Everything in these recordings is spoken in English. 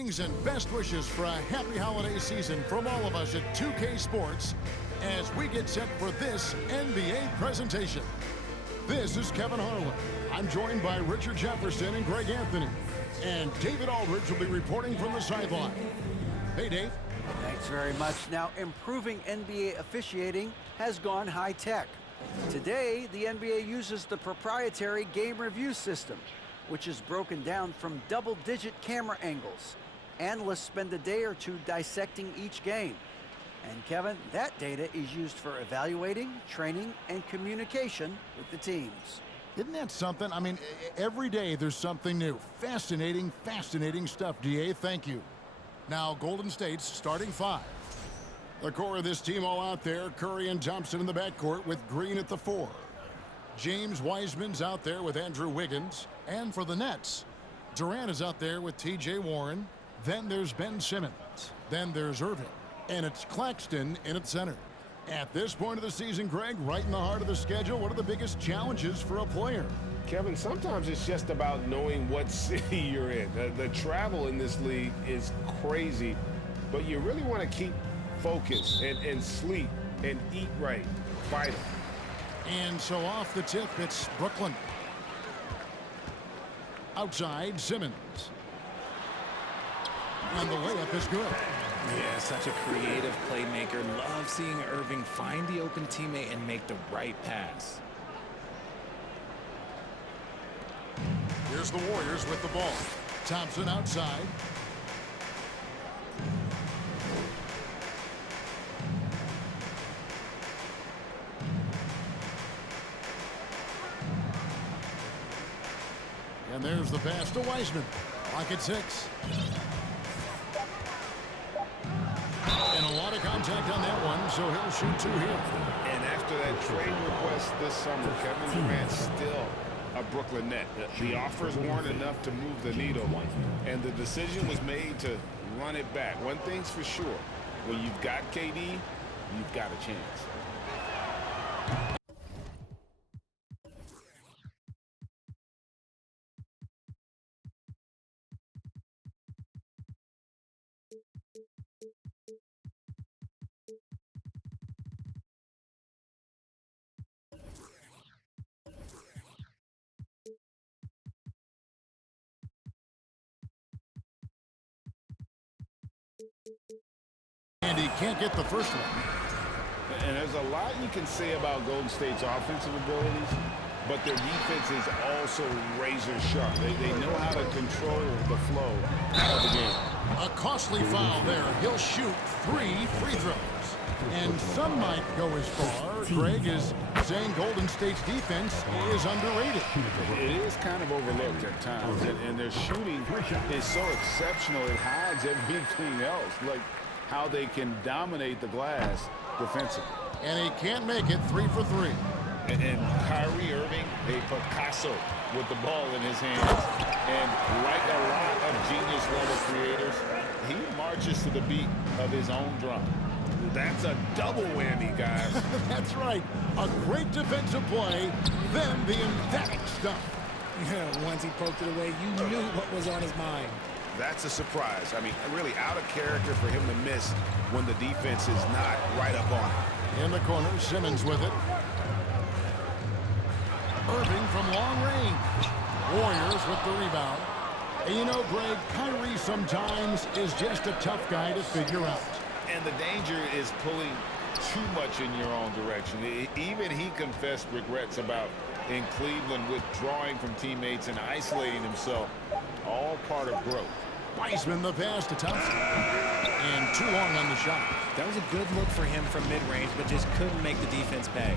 Greetings and best wishes for a happy holiday season from all of us at 2K Sports as we get set for this NBA presentation. This is Kevin Harlan. I'm joined by Richard Jefferson and Greg Anthony. And David Aldridge will be reporting from the sideline. Hey, Dave. Thanks very much. Now, improving NBA officiating has gone high-tech. Today, the NBA uses the proprietary game review system, which is broken down from double-digit camera angles. Analysts spend a day or two dissecting each game. And Kevin, that data is used for evaluating, training, and communication with the teams. Isn't that something? I mean, every day there's something new. Fascinating, fascinating stuff, DA. Thank you. Now, Golden State's starting five. The core of this team all out there, Curry and Thompson in the backcourt with Green at the 4. James Wiseman's out there with Andrew Wiggins. And for the Nets, Durant is out there with T.J. Warren. Then there's Ben Simmons. Then there's Irving. And it's Claxton in at center. At this point of the season, Greg, right in the heart of the schedule, what are the biggest challenges for a player? Kevin, sometimes it's just about knowing what city you're in. The travel in this league is crazy, but you really want to keep focused and sleep and eat right. Vital. And so off the tip, it's Brooklyn. Outside, Simmons. And the layup is good. Yeah, such a creative playmaker. Love seeing Irving find the open teammate and make the right pass. Here's the Warriors with the ball. Thompson outside. And there's the pass to Wiseman. Clock at 6. And a lot of contact on that one, so he'll shoot 2 here. And after that trade request this summer, Kevin Durant's still a Brooklyn Net. The offers weren't enough to move the needle, and the decision was made to run it back. One thing's for sure, when you've got KD, you've got a chance. And he can't get the first one. And there's a lot you can say about Golden State's offensive abilities, but their defense is also razor sharp. They know how to control the flow of the game. A costly foul there. He'll shoot 3 free throws. And some might go as far, Greg, is saying Golden State's defense is underrated. It is kind of overlooked at times, and their shooting is so exceptional it hides everything else, like how they can dominate the glass defensively. And he can't make it 3 for 3. And Kyrie Irving, a Picasso with the ball in his hands. And like a lot of genius-level creators, he marches to the beat of his own drum. That's a double whammy, guys. That's right. A great defensive play, then the emphatic stuff. Yeah, once he poked it away, you knew what was on his mind. That's a surprise. I mean, really out of character for him to miss when the defense is not right up on it. In the corner, Simmons with it. Irving from long range. Warriors with the rebound. And you know, Greg, Kyrie sometimes is just a tough guy to figure out. And the danger is pulling too much in your own direction. Even he confessed regrets about in Cleveland withdrawing from teammates and isolating himself. All part of growth. Wiseman the pass to Thompson. And too long on the shot. That was a good look for him from mid-range, but just couldn't make the defense pay.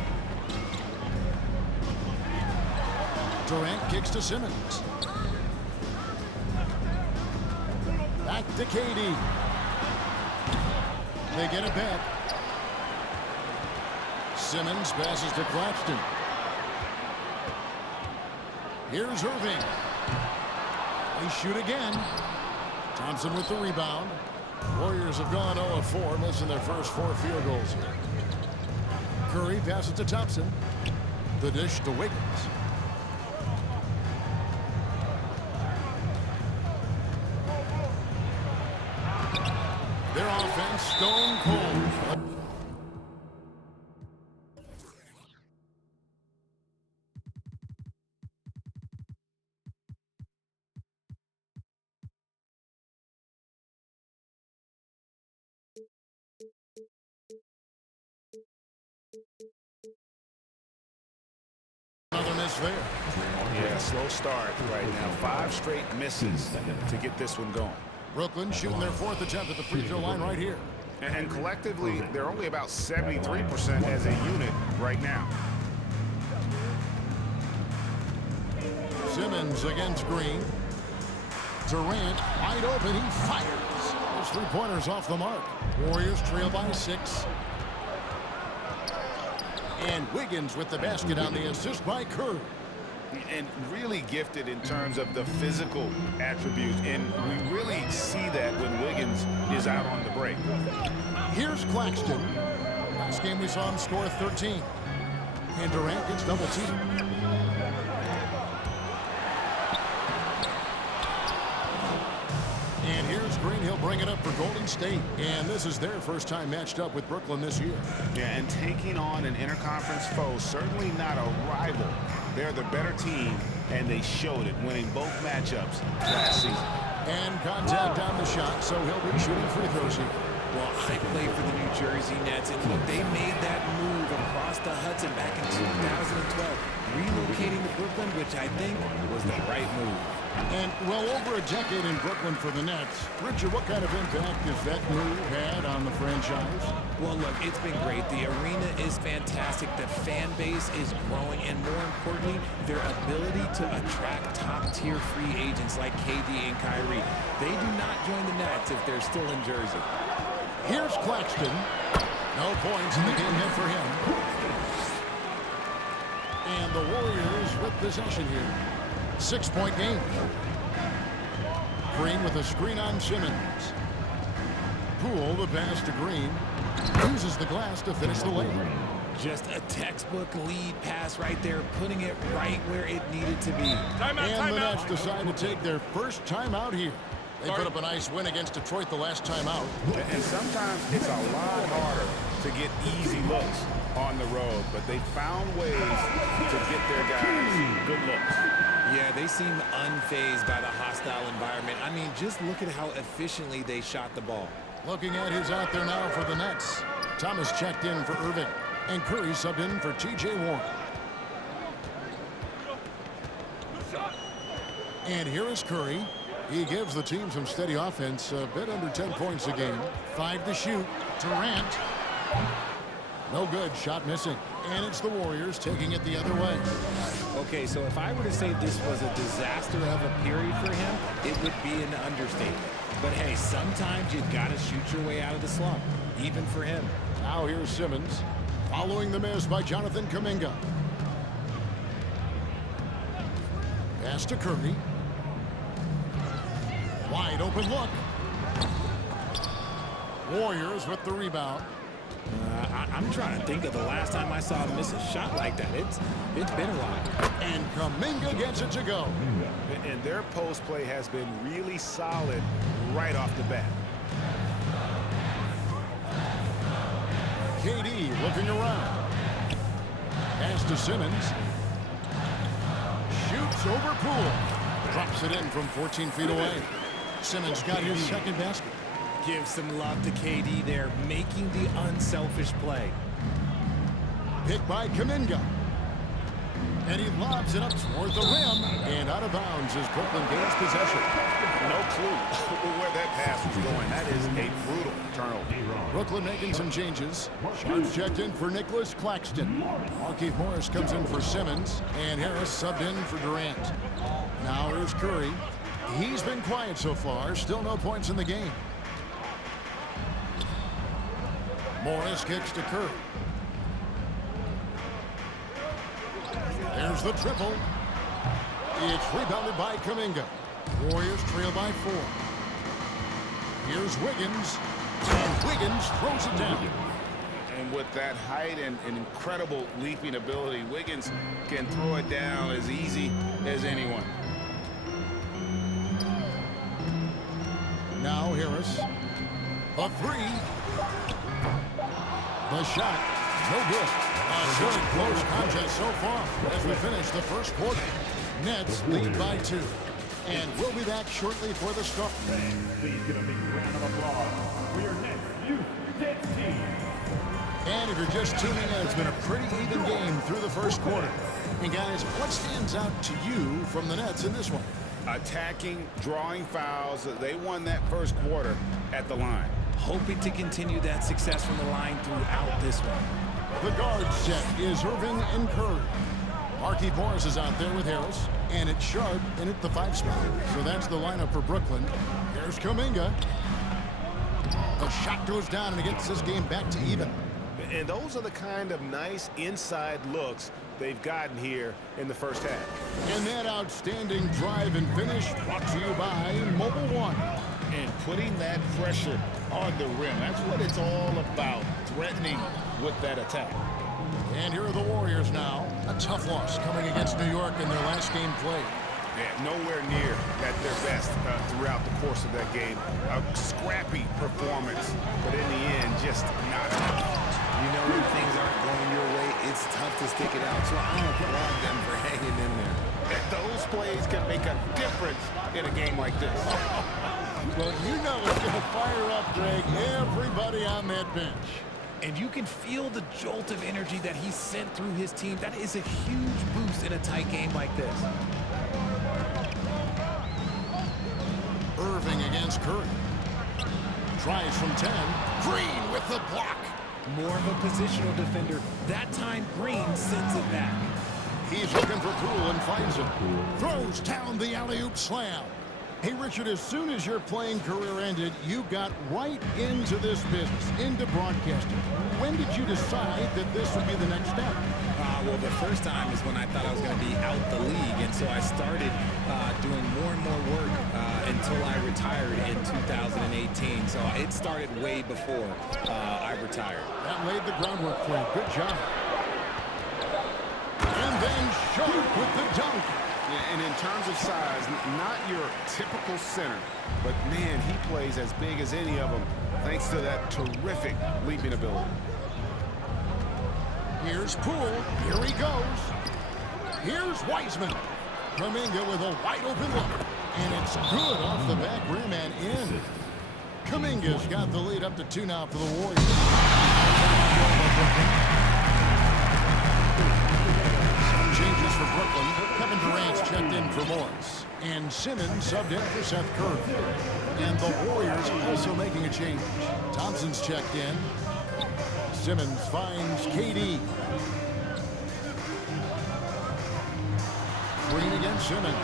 Durant kicks to Simmons. Back to KD. They get it back. Simmons passes to Claxton. Here's Irving. They shoot again. Thompson with the rebound. Warriors have gone 0 of 4, missing their first 4 field goals here. Curry passes to Thompson. The dish to Wiggins. Their offense stone cold. Another miss there. Yeah, slow start right now. 5 straight misses to get this one going. Brooklyn shooting their 4th attempt at the free throw line right here. And collectively, they're only about 73% as a unit right now. Simmons against Green. Durant wide open. He fires. His three-pointers off the mark. Warriors trail by 6. And Wiggins with the basket on the assist by Curry. And really gifted in terms of the physical attributes. And we really see that when Wiggins is out on the break. Here's Claxton. Last game we saw him score 13. And Durant gets double teamed. And here's Green. He'll bring it up for Golden State. And this is their first time matched up with Brooklyn this year. Yeah, and taking on an interconference foe, certainly not a rival. They're the better team, and they showed it, winning both matchups last season. And contact on the shot, so he'll be shooting free throws here. Well, I played for the New Jersey Nets, and look, they made that move across the Hudson back in 2012, relocating to Brooklyn, which I think was the right move. And well over a decade in Brooklyn for the Nets. Richard, what kind of impact has that move had on the franchise? Well, look, it's been great. The arena is fantastic. The fan base is growing. And more importantly, their ability to attract top-tier free agents like KD and Kyrie. They do not join the Nets if they're still in Jersey. Here's Claxton. No points in the game hit for him. And the Warriors with possession here. 6-point game. Green with a screen on Simmons. Poole, the pass to Green. Uses the glass to finish the layup. Just a textbook lead pass right there, putting it right where it needed to be. And the Nets decide to take their first timeout here. They put up a nice win against Detroit the last time out. And sometimes it's a lot harder to get easy looks on the road, but they found ways to get their guys good looks. Yeah, they seem unfazed by the hostile environment. I mean, just look at how efficiently they shot the ball. Looking at who's out there now for the Nets. Thomas checked in for Irving, and Curry subbed in for T.J. Warren. And here is Curry. He gives the team some steady offense, a bit under 10 points a game. 5 to shoot. Durant. No good. Shot missing. And it's the Warriors taking it the other way. Okay, so if I were to say this was a disaster of a period for him, it would be an understatement. But hey, sometimes you gotta shoot your way out of the slump, even for him. Now here's Simmons, following the miss by Jonathan Kuminga. Pass to Curry. Wide open look. Warriors with the rebound. I'm trying to think of the last time I saw him miss a shot like that. It's been a while. And Kuminga gets it to go. And their post play has been really solid right off the bat. KD looking around. Pass to Simmons. Shoots over Poole. Drops it in from 14 feet away. Simmons got his second basket. Give some love to KD there, making the unselfish play. Picked by Kuminga. And he lobs it up toward the rim. And out of bounds as Brooklyn gains possession. No clue where that pass was going. That is a brutal turnover. Brooklyn making some changes. Sharps checked in for Nicholas Claxton. Markieff Morris comes in for Simmons. And Harris subbed in for Durant. Now here's Curry. He's been quiet so far. Still no points in the game. Morris kicks to Curry. There's the triple. It's rebounded by Kuminga. Warriors trail by 4. Here's Wiggins. And Wiggins throws it down. And with that height and incredible leaping ability, Wiggins can throw it down as easy as anyone. Now Harris. A three. The shot, no good. A very close contest so far as we finish the first quarter. Nets lead by 2. And we'll be back shortly for the start. Please give a big round of applause for your next youth Nets team. And if you're just tuning in, it's been a pretty even game through the first quarter. And guys, what stands out to you from the Nets in this one? Attacking, drawing fouls. They won that first quarter at the line. Hoping to continue that success from the line throughout this one. The guard set is Irving and Curry. Markieff Morris is out there with Harris. And it's Sharp in at the 5 spot. So that's the lineup for Brooklyn. Here's Kuminga. The shot goes down and it gets this game back to even. And those are the kind of nice inside looks they've gotten here in the first half. And that outstanding drive and finish brought to you by Mobile One. And putting that pressure on the rim. That's what it's all about, threatening with that attack. And here are the Warriors now. A tough loss coming against New York in their last game played. Yeah, nowhere near at their best throughout the course of that game. A scrappy performance, but in the end, just not enough. You know, when things aren't going your way, it's tough to stick it out. So I applaud them for hanging in there. And those plays can make a difference in a game like this. Well, you know it's going to fire up, Greg, everybody on that bench. And you can feel the jolt of energy that he sent through his team. That is a huge boost in a tight game like this. Irving against Curry. Tries from 10. Green with the block. More of a positional defender. That time, Green sends it back. He's looking for Poole and finds him. Throws down the alley-oop slam. Hey, Richard, as soon as your playing career ended, you got right into this business, into broadcasting. When did you decide that this would be the next step? Well, the first time is when I thought I was going to be out the league, and so I started doing more and more work until I retired in 2018. So it started way before I retired. That laid the groundwork for you. Good job. And then Sharp with the dunk. And in terms of size, not your typical center, but man, he plays as big as any of them thanks to that terrific leaping ability. Here's Poole. Here he goes. Here's Wiseman. Kuminga with a wide open look. And it's good off the back rim and in. Kuminga's got the lead up to 2 now for the Warriors. Some changes for Brooklyn. Kevin Durant's checked in for Morris. And Simmons subbed in for Seth Curry. And the Warriors also making a change. Thompson's checked in. Simmons finds KD. Green against Simmons.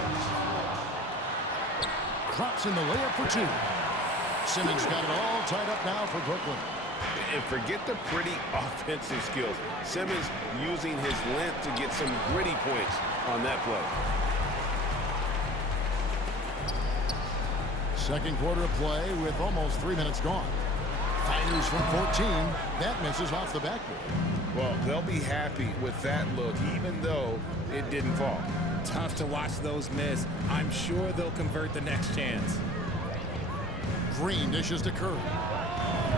Drops in the layup for 2. Simmons got it all tied up now for Brooklyn. And forget the pretty offensive skills. Simmons using his length to get some gritty points on that play. Second quarter of play with almost 3 minutes gone. Fires from 14. That misses off the backboard. Well, they'll be happy with that look, even though it didn't fall. Tough to watch those miss. I'm sure they'll convert the next chance. Green dishes to Curry.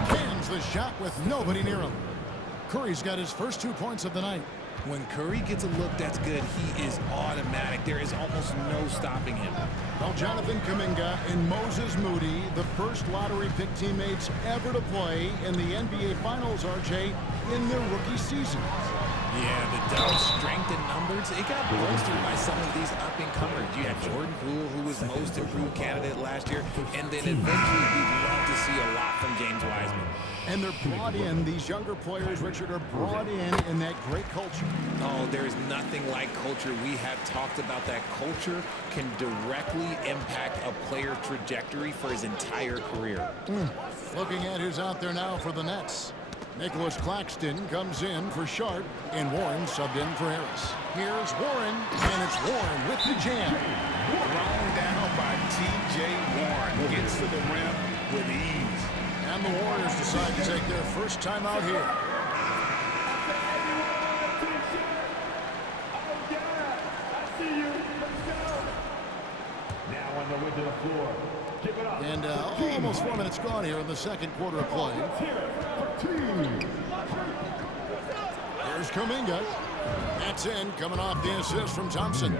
Cans the shot with nobody near him. Curry's got his first 2 points of the night. When Curry gets a look that's good, he is automatic. There is almost no stopping him. Well, Jonathan Kuminga and Moses Moody, the first lottery pick teammates ever to play in the NBA Finals, RJ, in their rookie seasons. Yeah, the Dubs' strength in numbers, it got bolstered by some of these up-and-comers. You had Jordan Poole, who was most improved candidate last year, and then eventually we'd love to see a lot from James Wiseman. And they're brought in, these younger players, Richard, are brought in that great culture. Oh, there is nothing like culture. We have talked about that. Culture can directly impact a player's trajectory for his entire career. Looking at who's out there now for the Nets. Nicholas Claxton comes in for Sharp, and Warren subbed in for Harris. Here's Warren, and it's Warren with the jam. Thrown down by T.J. Warren. Gets to the rim with ease. And the Warriors decide to take their first time out here. Now on the way to the floor, Give it up. And almost 4 minutes gone here in the second quarter of play. Let's hear it for team. Here's Kuminga. That's in, coming off the assist from Thompson.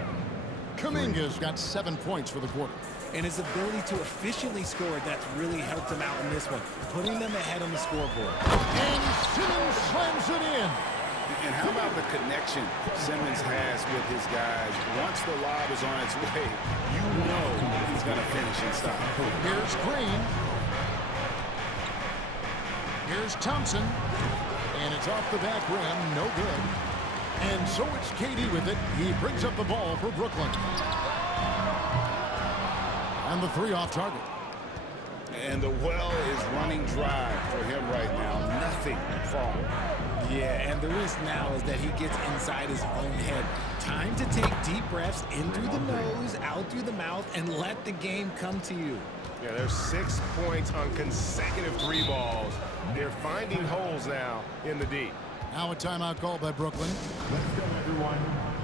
Kuminga's got 7 points for the quarter. And his ability to efficiently score, that's really helped him out in this one, putting them ahead on the scoreboard. And Simmons slams it in. And how about the connection Simmons has with his guys? Once the lob is on its way, you know he's going to finish and stop. Here's Green. Here's Thompson. And it's off the back rim, no good. And so it's KD with it. He brings up the ball for Brooklyn. And the three off target. And the well is running dry for him right now. Nothing falling. Yeah, and the risk now is that he gets inside his own head. Time to take deep breaths in through the nose, out through the mouth, and let the game come to you. Yeah, there's 6 points on consecutive 3 balls. They're finding holes now in the D. Now a timeout called by Brooklyn. Let's go, everyone.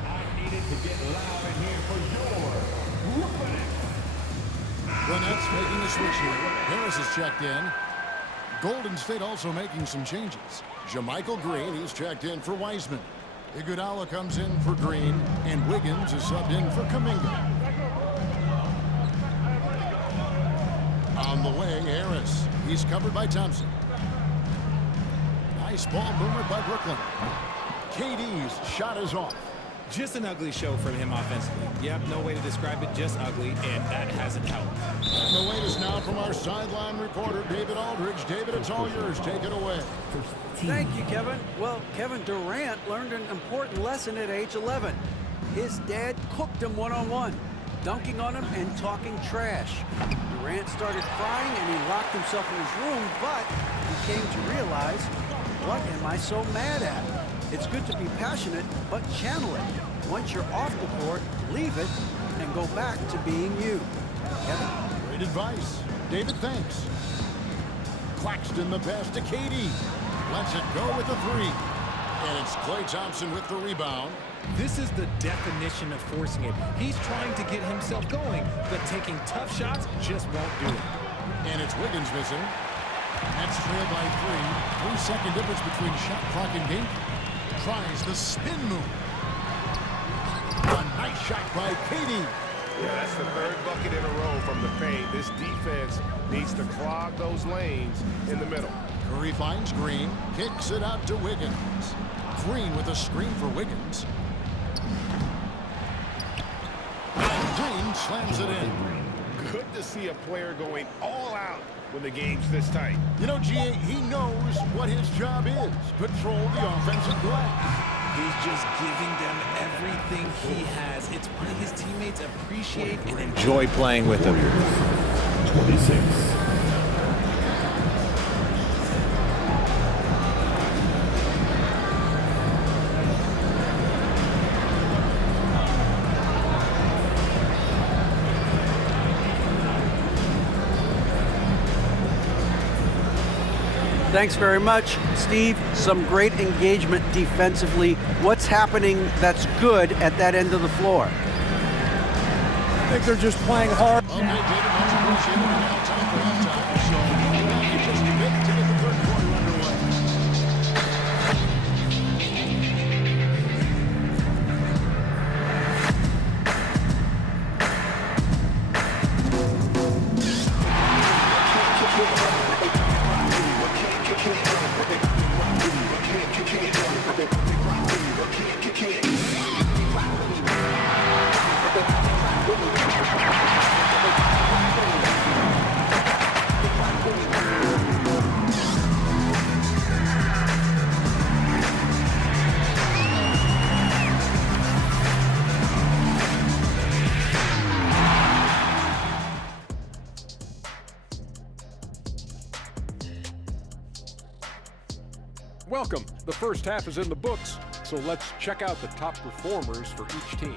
I needed to get loud in here for your Brooklyn Nets. The Nets making a switch here. Harris is checked in. Golden State also making some changes. JaMychal Green, he's checked in for Wiseman. Iguodala comes in for Green, and Wiggins is subbed in for Kuminga. On the wing, Harris. He's covered by Thompson. Nice ball movement by Brooklyn. KD's shot is off. Just an ugly show from him offensively. Yep, no way to describe it, just ugly, and that hasn't helped. And the latest now from our sideline reporter, David Aldridge. David, it's all yours. Take it away. Thank you, Kevin. Well, Kevin Durant learned an important lesson at age 11. His dad cooked him one-on-one, dunking on him and talking trash. Durant started crying and he locked himself in his room, but he came to realize, what am I so mad at? It's good to be passionate, but channel it. Once you're off the court, leave it and go back to being you. Kevin? Great advice. David, thanks. Claxton the pass to KD. Lets it go with a three. And it's Klay Thompson with the rebound. This is the definition of forcing it. He's trying to get himself going, but taking tough shots just won't do it. And it's Wiggins missing. Nets trail by 3. 3-second difference between shot clock and game. Tries the spin move. A nice shot by KD. Yeah, that's the 3rd bucket in a row from the paint. This defense needs to clog those lanes in the middle. Curry finds Green. Kicks it out to Wiggins. Green with a screen for Wiggins. And Green slams it in. Good to see a player going all out when the game's this tight. You know, G.A., he knows what his job is. Patrol the offensive glass. He's just giving them everything he has. It's why his teammates appreciate and enjoy playing with him. 26. Thanks very much, Steve. Some great engagement defensively. What's happening that's good at that end of the floor? I think they're just playing hard. Okay, David, much appreciated. And now time for halftime. So we'll be back in just a bit to get the 3rd quarter underway. Welcome. The first half is in the books, so let's check out the top performers for each team.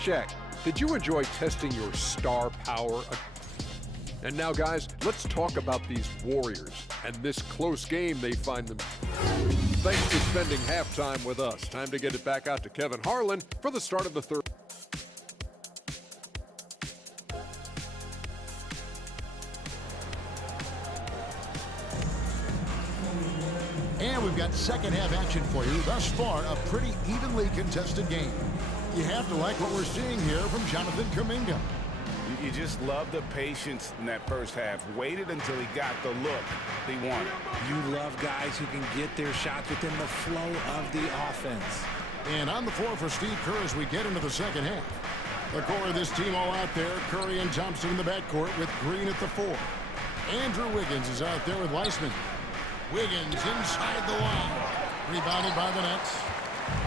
Shaq, did you enjoy testing your star power? And now, guys, let's talk about these Warriors and this close game they find them. Thanks for spending halftime with us. Time to get it back out to Kevin Harlan for the start of the 3rd. we've got second half action for you. Thus far, a pretty evenly contested game. You have to like what we're seeing here from Jonathan Kuminga. You just love the patience in that first half. Waited until he got the look he wanted. You love guys who can get their shots within the flow of the offense. And on the floor for Steve Kerr as we get into the second half. The core of this team all out there. Curry and Thompson in the backcourt with Green at the 4. Andrew Wiggins is out there with Weissman. Wiggins inside the line. Rebounded by the Nets.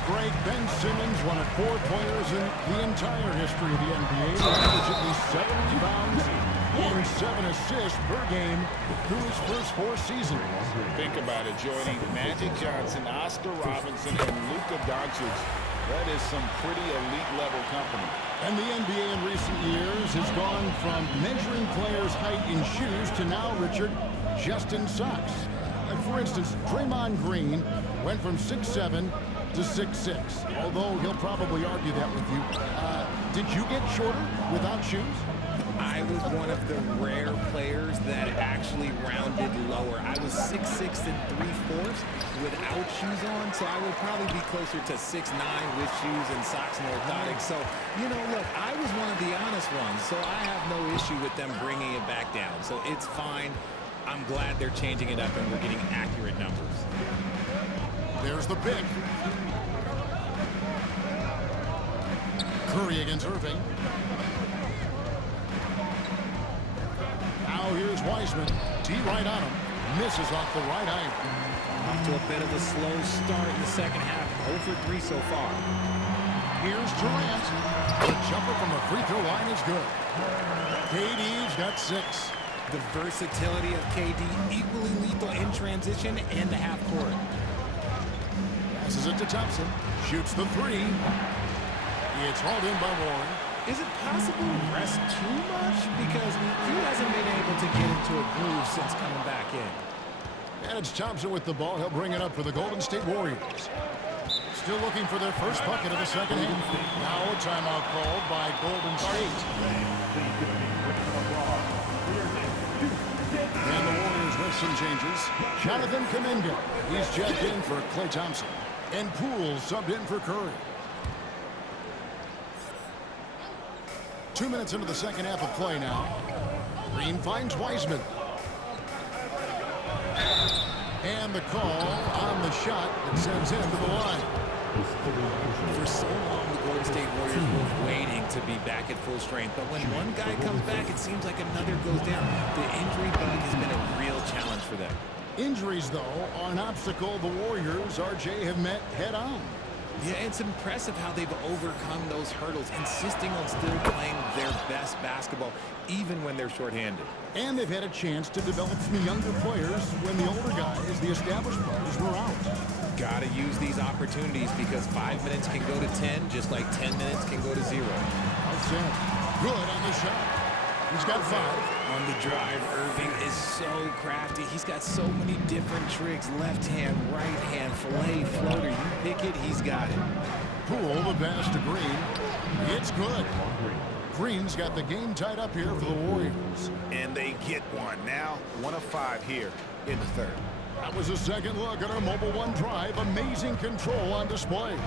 Greg Ben Simmons, one of 4 players in the entire history of the NBA to average at least 7 rebounds and 7 assists per game through his first 4 seasons. Think about it, joining Magic Johnson, Oscar Robinson, and Luka Doncic. That is some pretty elite-level company. And the NBA in recent years has gone from measuring players' height in shoes to now, Richard, just in socks. Like, for instance, Draymond Green went from 6'7" to 6'6", although he'll probably argue that with you. Did you get shorter without shoes? I was one of the rare players that actually rounded lower. I was 6'6" and 3/4 without shoes on, so I would probably be closer to 6'9" with shoes and socks and orthotics. So, you know, look, I was one of the honest ones, so I have no issue with them bringing it back down. So it's fine. I'm glad they're changing it up and we're getting accurate numbers. There's the pick. Curry against Irving. Now here's Weissman. D-right on him. Misses off the right eye. Off to a bit of a slow start in the second half. 0 for 3 so far. Here's Durant. The jumper from the free throw line is good. KD's got 6. The versatility of KD, equally lethal in transition and the half court. Passes it to Thompson. Shoots the 3. It's hauled in by Warren. Is it possible to rest too much? Because he hasn't been able to get into a groove since coming back in. And it's Thompson with the ball. He'll bring it up for the Golden State Warriors. Still looking for their first bucket of the second half. Now a timeout called by Golden State. And the Warriors with some changes. Jonathan Kuminga. He's checked in for Klay Thompson. And Poole subbed in for Curry. 2 minutes into the second half of play now. Green finds Weissman. And the call on the shot that sends him to the line. For so long, the Golden State Warriors were waiting to be back at full strength. But when one guy comes back, it seems like another goes down. The injury bug has been a real challenge for them. Injuries, though, are an obstacle the Warriors, RJ, have met head-on. Yeah, it's impressive how they've overcome those hurdles, insisting on still playing their best basketball, even when they're shorthanded. And they've had a chance to develop some younger players when the older guys, the established players, were out. Got to use these opportunities because 5 minutes can go to 10, just like 10 minutes can go to 0. That's it. Good on the shot. He's got 5. On the drive, Irving is so crafty. He's got so many different tricks. Left hand, right hand, fillet, floater. You pick it, he's got it. Poole, the pass to Green. It's good. Green's got the game tied up here for the Warriors. And they get one. Now 1 of 5 here in the third. That was a second look at our Mobile One drive. Amazing control on display.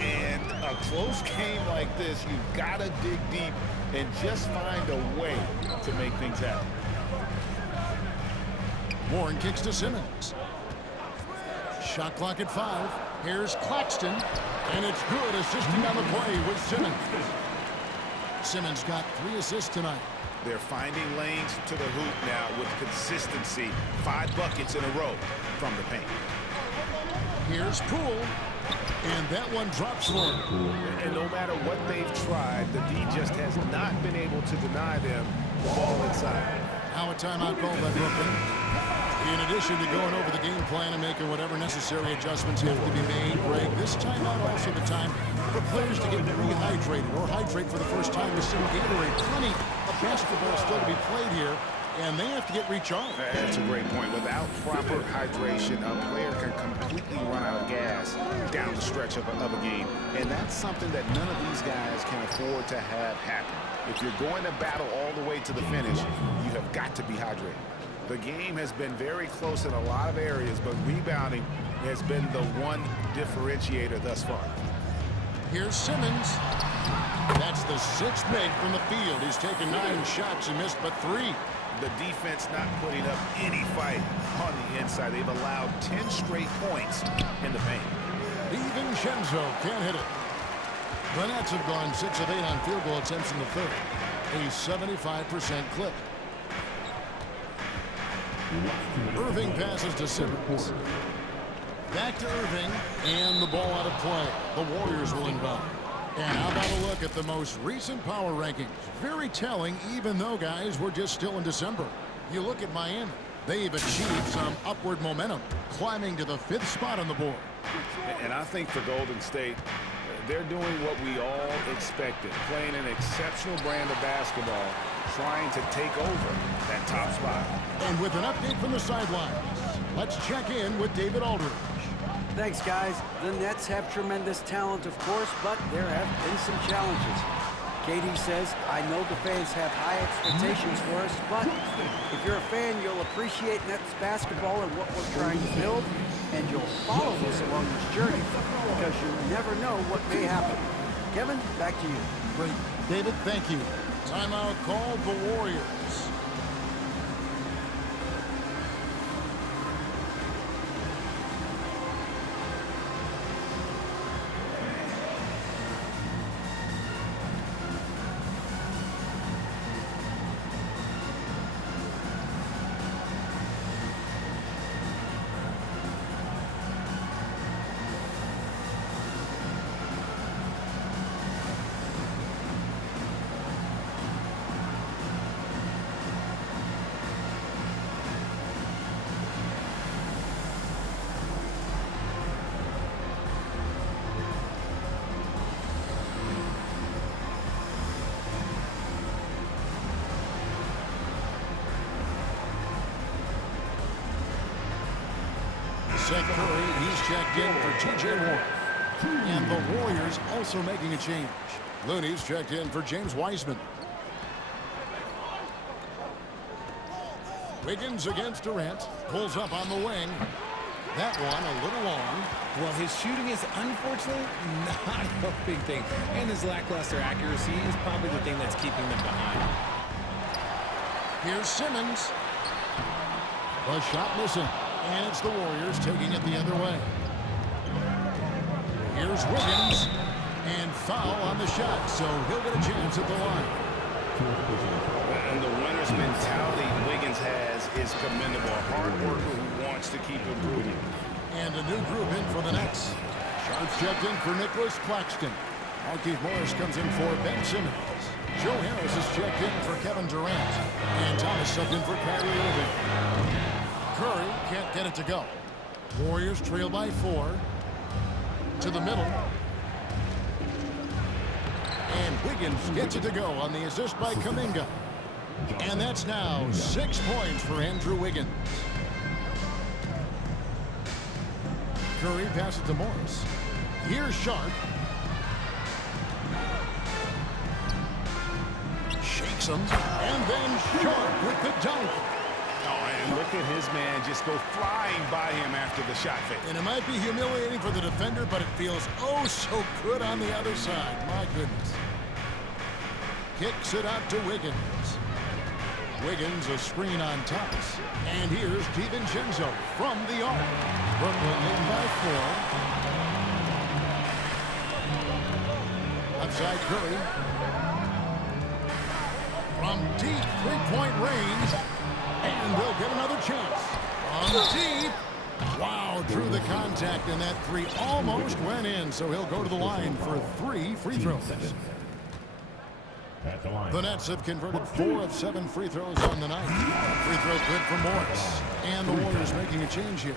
And a close game like this, you've got to dig deep and just find a way to make things happen. Warren kicks to Simmons. Shot clock at 5. Here's Claxton. And it's good, assisting on the play with Simmons. Simmons got 3 assists tonight. They're finding lanes to the hoop now with consistency. 5 buckets in a row from the paint. Here's Poole. And that one drops for him. And no matter what they've tried, the D just has not been able to deny them the ball inside. Now a timeout called by Brooklyn. In addition to going over the game plan and making whatever necessary adjustments have to be made, Greg, this timeout also the time for players to get rehydrated or hydrate for the first time with some Gatorade. Plenty of basketball still to be played here, and they have to get recharged. That's a great point. Without proper hydration, a player can completely run out of gas down the stretch of a game. And that's something that none of these guys can afford to have happen. If you're going to battle all the way to the finish, you have got to be hydrated. The game has been very close in a lot of areas, but rebounding has been the one differentiator thus far. Here's Simmons. That's the 6th make from the field. He's taken 9 shots and missed but 3. The defense not putting up any fight on the inside. They've allowed 10 straight points in the paint. DiVincenzo can't hit it. The Nets have gone 6 of 8 on field goal attempts in the third. A 75% clip. Irving passes to Simmons. Back to Irving, and the ball out of play. The Warriors will inbound. And how about a look at the most recent power rankings? Very telling, even though, guys, we're just still in December. You look at Miami. They've achieved some upward momentum, climbing to the 5th spot on the board. And I think for Golden State, they're doing what we all expected, playing an exceptional brand of basketball, trying to take over that top spot. And with an update from the sidelines, let's check in with David Aldridge. Thanks, guys. The Nets have tremendous talent, of course, but there have been some challenges. KD says, I know the fans have high expectations for us, but if you're a fan, you'll appreciate Nets basketball and what we're trying to build, and you'll follow us along this journey because you never know what may happen. Kevin, back to you. Great. David, thank you. Timeout called the Warriors. Seth Curry, he's checked in for T.J. Warren. And the Warriors also making a change. Looney's checked in for James Wiseman. Wiggins against Durant. Pulls up on the wing. That one a little long. Well, his shooting is unfortunately not a big thing. And his lackluster accuracy is probably the thing that's keeping them behind. Here's Simmons. A shot missing. And it's the Warriors taking it the other way. Here's Wiggins. And foul on the shot, so he'll get a chance at the line. And the winner's mentality Wiggins has is commendable. A hard worker who wants to keep improving. And a new group in for the Nets. Sharp checked in for Nicholas Claxton. Markieff Morris comes in for Ben Simmons. Joe Harris is checked in for Kevin Durant. And Thomas subbed in for Kyrie Irving. Curry can't get it to go. Warriors trail by 4. To the middle. And Wiggins gets it to go on the assist by Kuminga. And that's now 6 points for Andrew Wiggins. Curry passes to Morris. Here's Sharp. Shakes him. And then Sharp with the dunk. And look at his man just go flying by him after the shot fake. And it might be humiliating for the defender, but it feels oh so good on the other side. My goodness. Kicks it out to Wiggins. Wiggins a screen on Thomas. And here's DiVincenzo from the arc. Brooklyn in by 4. Outside Curry. From deep three-point range. And they'll get another chance. On deep. Wow, drew the contact, and that 3 almost went in, so he'll go to the line for 3 free throws. The Nets have converted 4 of 7 free throws on the night. Free throw good for Morris. And the Warriors making a change here.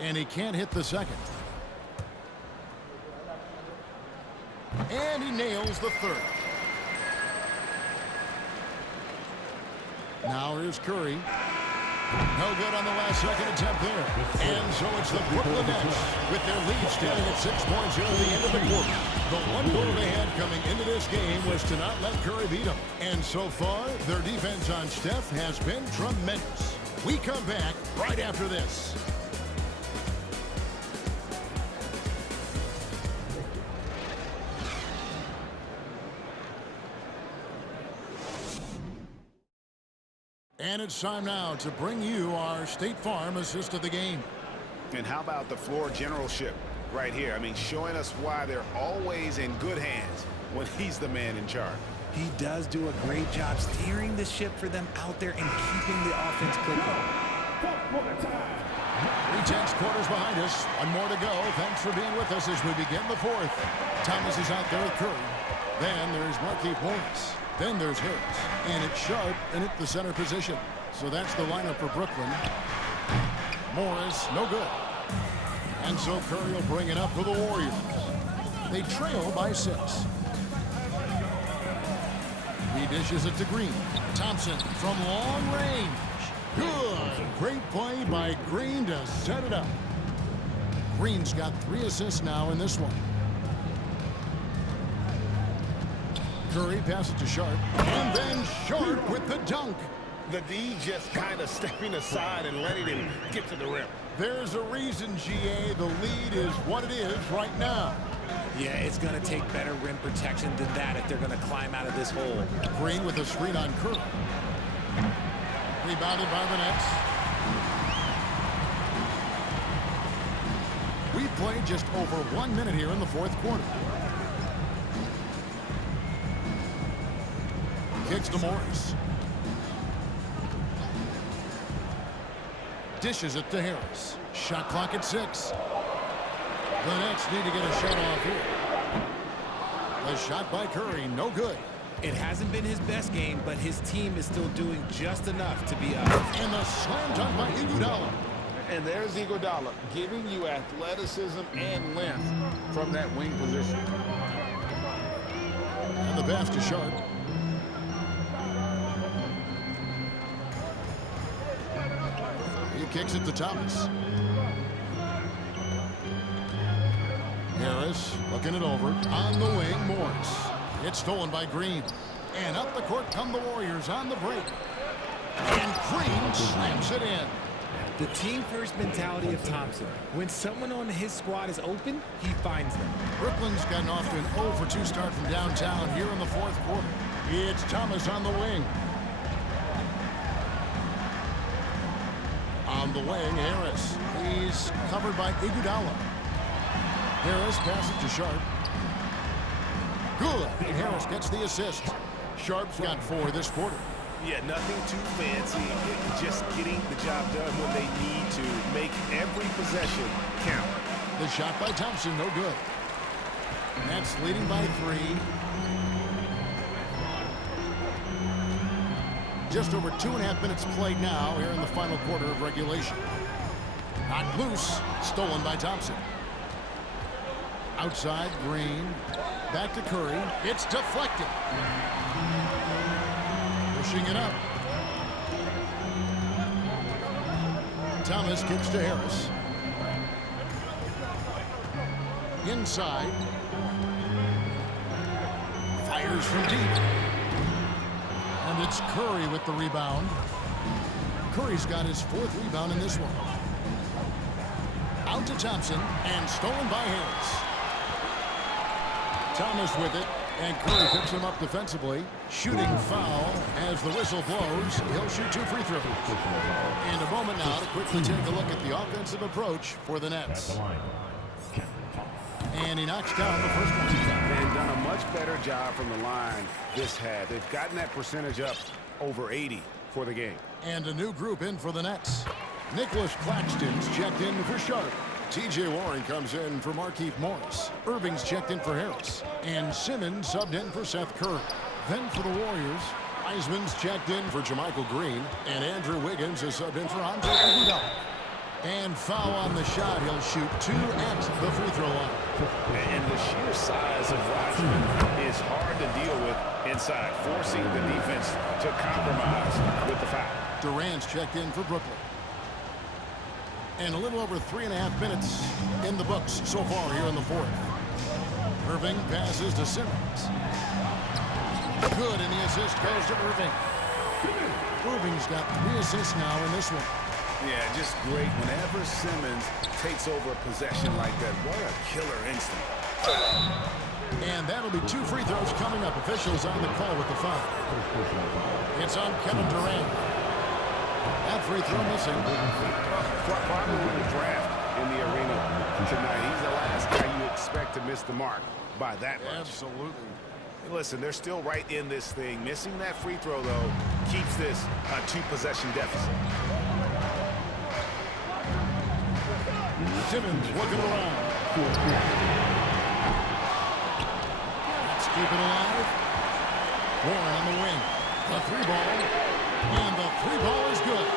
And he can't hit the second. And he nails the third. Now here's Curry. No good on the last second attempt there. And so it's the Brooklyn Nets with their lead standing at 6 points here at the end of the quarter. The one goal they had coming into this game was to not let Curry beat them. And so far, their defense on Steph has been tremendous. We come back right after this. And it's time now to bring you our State Farm assist of the game. And how about the floor generalship right here? I mean, showing us why they're always in good hands when he's the man in charge. He does do a great job steering the ship for them out there and keeping the offense clicking. 3/10 quarters behind us. One more to go. Thanks for being with us as we begin the fourth. Thomas is out there with Curry. Then there's Markieff Morris. Then there's Harris. And it's Sharp in at the center position. So that's the lineup for Brooklyn. Morris, no good. And so Curry will bring it up for the Warriors. They trail by 6. He dishes it to Green. Thompson from long range. Good. Great play by Green to set it up. Green's got 3 assists now in this one. Curry passes it to Sharp. And then Sharp with the dunk. The D just kind of stepping aside and letting him get to the rim. There's a reason, GA, the lead is what it is right now. Yeah, it's going to take better rim protection than that if they're going to climb out of this hole. Green with a screen on Curry. Rebounded by the Nets. We played just over 1 minute here in the fourth quarter. Kicks to Morris. Dishes it to Harris. Shot clock at 6. The Nets need to get a shot off here. A shot by Curry, no good. It hasn't been his best game, but his team is still doing just enough to be up. And the slam dunk by Iguodala. And there's Iguodala giving you athleticism and length from that wing position. And the pass to Sharp. He kicks it to Thomas. Harris looking it over. On the wing, Morris. It's stolen by Green. And up the court come the Warriors on the break. And Green slams it in. The team-first mentality of Thompson. When someone on his squad is open, he finds them. Brooklyn's gotten off to an 0-for-2 start from downtown here in the fourth quarter. It's Thomas on the wing. On the wing, Harris. He's covered by Iguodala. Harris passes to Sharp. Good. And Harris gets the assist. Sharp's got 4 this quarter. Yeah, nothing too fancy. Just getting the job done when they need to. Make every possession count. The shot by Thompson, no good. Nets leading by 3. Just over 2.5 minutes played now here in the final quarter of regulation. Knocked loose, stolen by Thompson. Outside, Green. Back to Curry. It's deflected. Pushing it up. Thomas kicks to Harris. Inside. Fires from deep. And it's Curry with the rebound. Curry's got his 4th rebound in this one. Out to Thompson and stolen by Harris. Thomas with it, and Curry picks him up defensively. Shooting foul as the whistle blows. He'll shoot 2 free throws. And a moment now to quickly take a look at the offensive approach for the Nets. And he knocks down the first one. They've done a much better job from the line this half. They've gotten that percentage up over 80 for the game. And a new group in for the Nets. Nicholas Claxton's checked in for Sharp. T.J. Warren comes in for Markieff Morris. Irving's checked in for Harris. And Simmons subbed in for Seth Curry. Then for the Warriors, Wiseman's checked in for JaMychal Green. And Andrew Wiggins is subbed in for Andre Iguodala. And foul on the shot. He'll shoot 2 at the free throw line. And the sheer size of Wiseman is hard to deal with inside, forcing the defense to compromise with the foul. Durant's checked in for Brooklyn. And a little over 3.5 minutes in the books so far here in the fourth. Irving passes to Simmons. Good, and the assist goes to Irving. Irving's got 3 assists now in this one. Yeah, just great. Whenever Simmons takes over a possession like that, what a killer instinct. And that'll be 2 free throws coming up. Officials on the call with the foul. It's on Kevin Durant. That free throw missing. Probably in the draft in the arena tonight. He's the last guy you expect to miss the mark by that much. Absolutely. Listen, they're still right in this thing. Missing that free throw, though, keeps this a 2-possession deficit. Simmons looking around. Let's keep it alive. Warren on the wing. The 3-ball. And the 3-ball is good.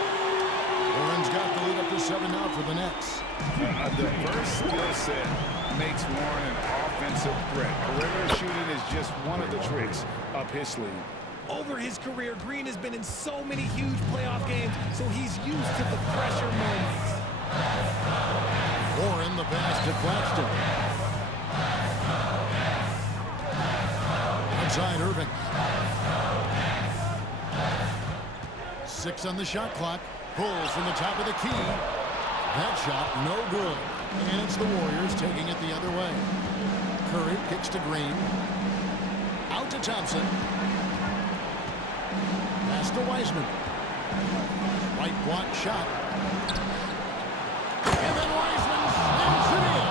Warren's got the lead up to 7 now for the Nets. A diverse skill set makes Warren an offensive threat. Perimeter shooting is just one of the tricks up his sleeve. Over his career, Green has been in so many huge playoff games, so he's used to the pressure moments. Warren the pass to Claxton. Inside Irving. 6 on the shot clock. Pulls from the top of the key. That shot no good. And it's the Warriors taking it the other way. Curry kicks to Green. Out to Thompson. Pass to Wiseman. Right block shot. And then Wiseman slams it in.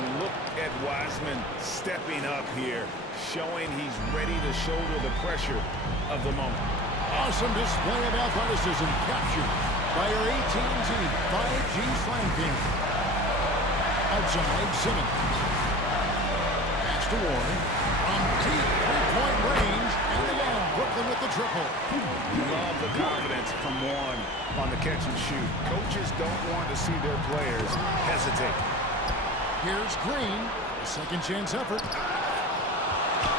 And look at Wiseman stepping up here, showing he's ready to shoulder the pressure of the moment. Awesome display of athleticism captured by your AT&T 5G Slam King. Outside Simmons. Pass to Warren. From deep 3-point range. And again, Brooklyn with the triple. Love the confidence from Warren on the catch and shoot. Coaches don't want to see their players hesitate. Here's Green. Second chance effort.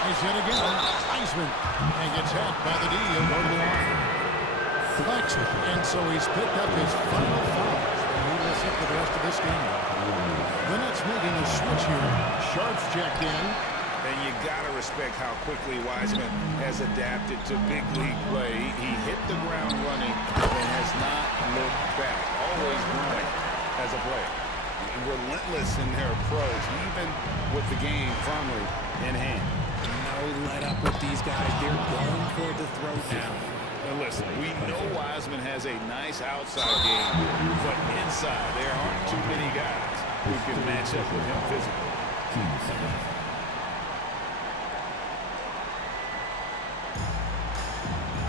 He's hit again. Wiseman. And gets hacked by the D and go to the line. Claxton. And so he's picked up his final foul. He will sit for the rest of this game. The Nets making a switch here. Sharp's checked in. And you got to respect how quickly Wiseman has adapted to big league play. He hit the ground running and has not looked back. Always growing as a player. Relentless in their approach, even with the game firmly in hand. No let up with these guys. They're going for the throwdown. And listen, we know Wiseman has a nice outside game, but inside there aren't too many guys who can match up with him physically.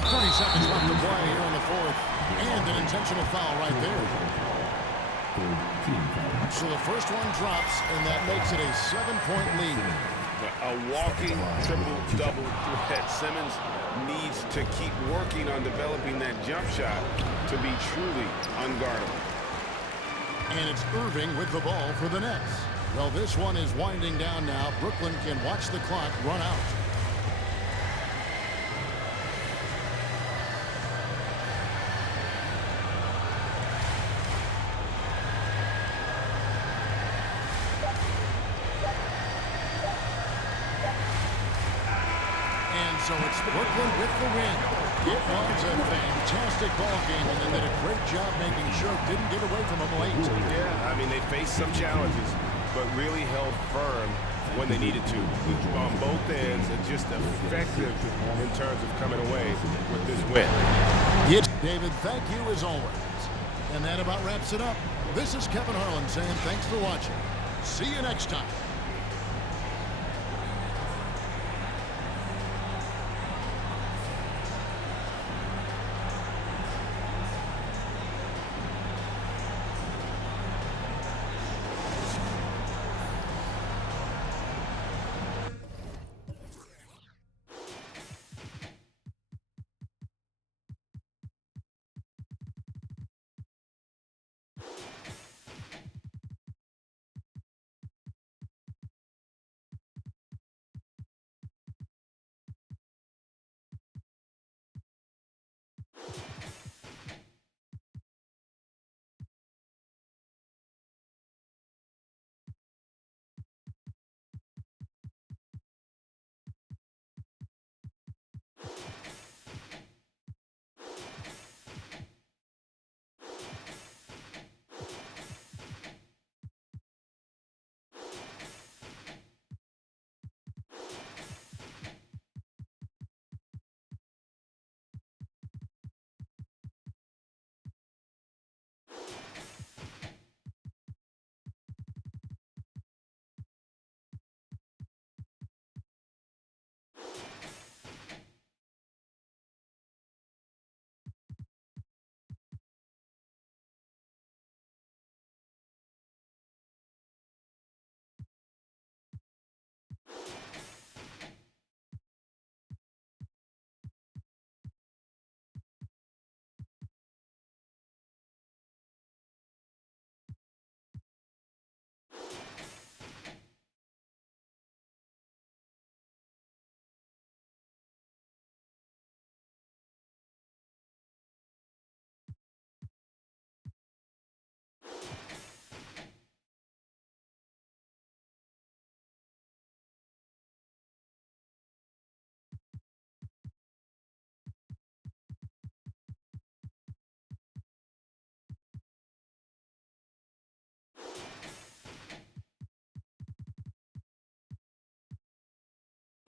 30 seconds left to play here in the fourth. And an intentional foul right there. So the first one drops, and that makes it a 7-point lead. A walking triple-double threat. Simmons needs to keep working on developing that jump shot to be truly unguardable. And it's Irving with the ball for the Nets. Well, this one is winding down now. Brooklyn can watch the clock run out. So it's Brooklyn with the win. It was a fantastic ball game, and they did a great job making sure it didn't get away from them late. Yeah, I mean, they faced some challenges, but really held firm when they needed to. On both ends, and just effective in terms of coming away with this win. Yes, David, thank you as always. And that about wraps it up. This is Kevin Harlan saying thanks for watching. See you next time.